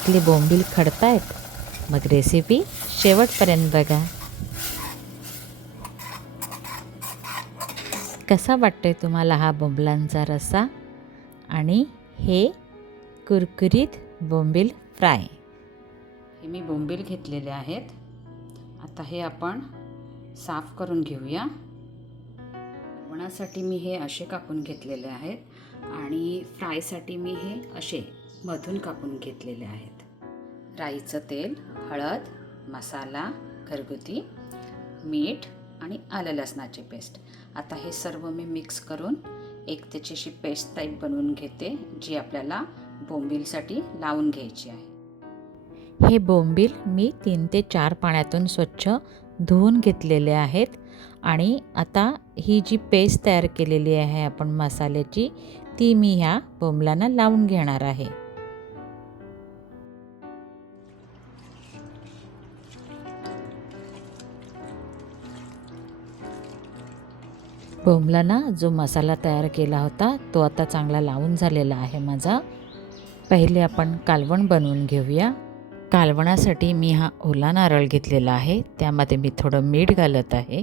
आपले बोंबील खडतायत. मग रेसिपी शेवटपर्यंत बघा. कसा वाटतोय तुम्हाला हा बोंबलांचा रस्सा आणि हे कुरकुरीत बोंबील फ्राय. हे मी बोंबील घेतलेले आहेत. आता हे आपण साफ करून घेऊया. वणासाठी मी हे असे कापून घेतलेले आहेत. आणि फ्रायसाठी मी हे असे मधून कापून घेतलेले आहेत. राईचं तेल हळद मसाला घरगुती मीठ आणि आलं लसणाची पेस्ट. आता हे सर्व मी मिक्स करून एक त्याची अशी पेस्ट टाईप बनवून घेते जी आपल्याला बोंबीलसाठी लावून घ्यायची आहे. हे बोंबील मी तीन ते चार पाण्यातून स्वच्छ धुवून घेतलेले आहेत आणि आता ही जी पेस्ट तयार केलेली आहे आपण मसाल्याची ती मी ह्या बोंबलांना लावून घेणार आहे. बोंबलांना जो मसाला तयार केला होता तो आता चांगला लावून झालेला आहे माझा. पहिले आपण कालवण बनवून घेऊया. कालवणासाठी मी हा ओला नारळ घेतलेला आहे. त्यामध्ये मी थोडं मीठ घालत आहे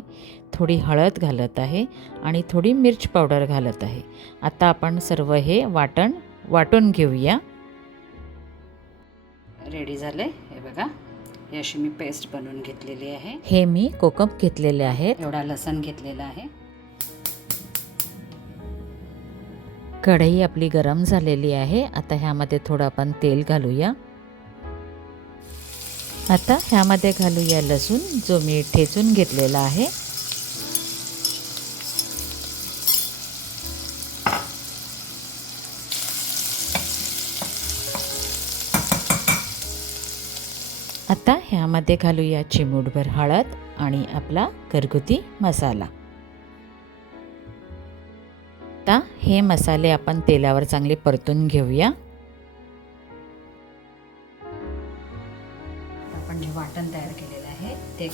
थोडी हळद घालत आहे आणि थोडी मिर्च पावडर घालत आहे. आता आपण सर्व हे वाटण वाटून घेऊया. रेडी झाले? हे बघा. हे अशी मी पेस्ट बनवून घेतलेली आहे. हे मी कोकम घेतलेले आहेत. एवढा लसण घेतलेला आहे. कढई आपली गरम झालेली आहे. आता ह्यामध्ये थोडं आपण तेल घालूया. आता ह्यामध्ये घालूया लसूण जो मी ठेचून घेतलेला आहे. आता ह्यामध्ये घालूया चिमूटभर हळद आणि आपला घरगुती मसाला. हे मसाले आपण तेलावर चांगले परतून घेऊया. आपण जे वाटण तयार केलेलं आहे ते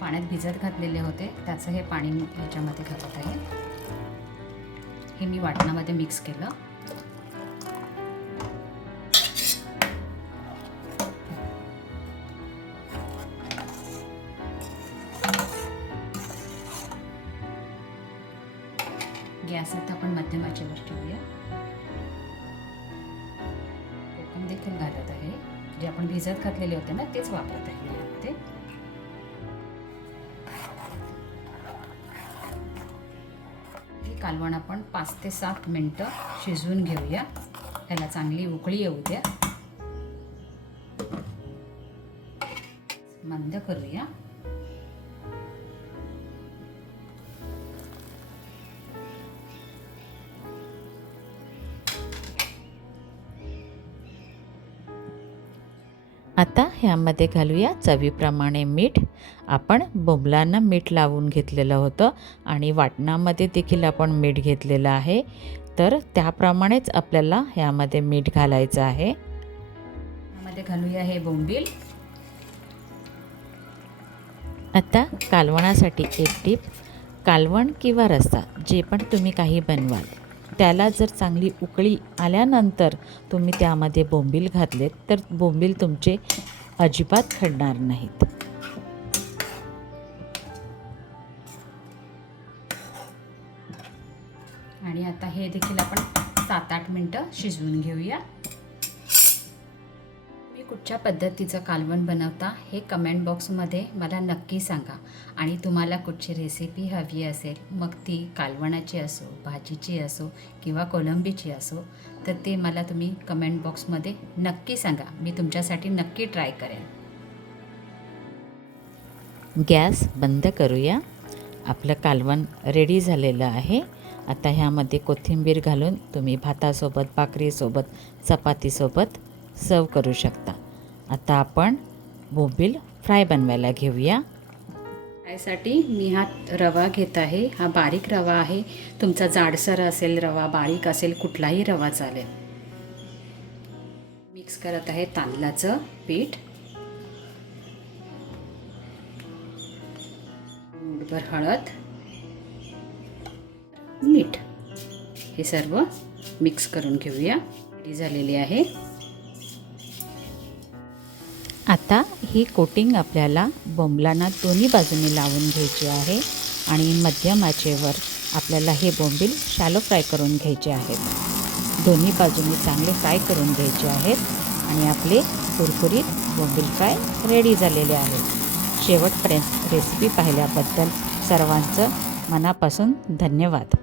पाण्यात भिजत घातलेले होते त्याचं हे पाणी ह्याच्यामध्ये घालत आहे. हे मी वाटणामध्ये मिक्स केलं. गॅस आता आपण मध्यम आचेवर ठेवूया. कोकम देखील घालत आहे. जे आपण भिजत घातलेले होते ना तेच वापरत आहे ते यामध्ये हे कालवण आपण पाच ते सात मिनटं शिजवून घेऊया. त्याला चांगली उकळी येऊ द्या. मंद करूया. आता ह्यामध्ये घालूया चवीप्रमाणे मीठ. आपण बोंबलांना मीठ लावून घेतलेलं होतं आणि वाटणामध्ये देखील आपण मीठ घेतलेलं आहे. तर त्याप्रमाणेच आपल्याला ह्यामध्ये मीठ घालायचं आहे. यामध्ये घालूया हे बोंबील. आता कालवणासाठी एक टीप. कालवण किंवा रस्सा जे पण तुम्ही काही बनवाल. त्याला जर चांगली उकळी आल्यानंतर तुम्ही त्यामध्ये बोंबील घातलेत तर बोंबील तुमचे अजिबात खडणार नाहीत. आणि आता हे देखील आपण सात आठ मिनटं शिजवून घेऊया. कुठच्या पद्धतीचं कालवण बनवता हे कमेंट बॉक्समध्ये मला नक्की सांगा. आणि तुम्हाला कुठची रेसिपी हवी असेल मग ती कालवणाची असो भाजीची असो किंवा कोलंबीची असो तर ते मला तुम्ही कमेंट बॉक्समध्ये नक्की सांगा. मी तुमच्यासाठी नक्की ट्राय करेन. गॅस बंद करूया. आपलं कालवण रेडी झालेलं आहे. आता ह्यामध्ये कोथिंबीर घालून तुम्ही भातासोबत भाकरीसोबत चपातीसोबत सर्व करू शकता. आता आपण बोंबील फ्राय बनवायला घेऊया. फ्रायसाठी मी हा रवा घेत आहे. हा बारीक रवा आहे. तुमचा जाडसर असेल रवा बारीक असेल कुठलाही रवा चालेल. मिक्स करत आहे तांदळाचं पीठ. वर हळद. मीठ. हे सर्व मिक्स करून घेऊया. रेडी झालेली आहे. आता ही कोटिंग आपल्याला बोंबलांना दोन्ही बाजूने लावून घ्यायची आहे आणि मध्यम आचेवर आपल्याला हे बोंबील शॅलो फ्राय करून घ्यायचे आहेत. दोन्ही बाजूनी चांगले फ्राय करून घ्यायचे आहेत आणि आपले कुरकुरीत बोंबील फ्राय रेडी झालेले आहेत. शेवटपर्यंत रेसिपी पाहिल्याबद्दल सर्वांचं मनापासून धन्यवाद.